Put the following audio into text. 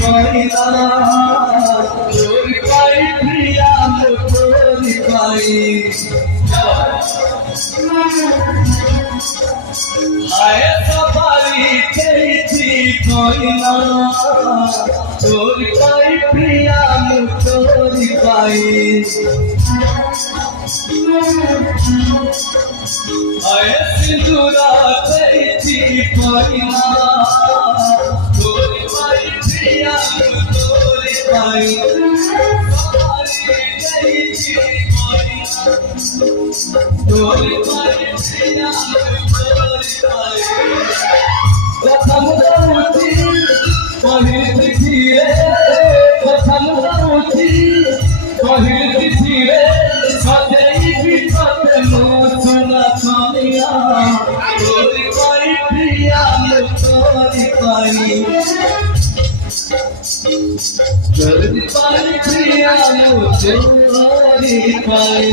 কইলা তোর পাই প্রিয়া তোর পাই আয় সবারি পেয়েছি কইলা তোর পাই প্রিয়া তোর পাই আয় সিঁদুরা পেয়েছি কইলা তোর পাই প্রিয়া তোর পাই পেয়েছি কইলা তোর পাই প্রিয়া তোর পাই প্রথম দৌড়ি কহিল চিঠিরে প্রথম দৌড়ি কহিল চিঠিরে সদেই বিপদে মুছনা ছনিয়া তোর পাই প্রিয়া তোর পাই তোর পাই প্রিয়া তোর পাই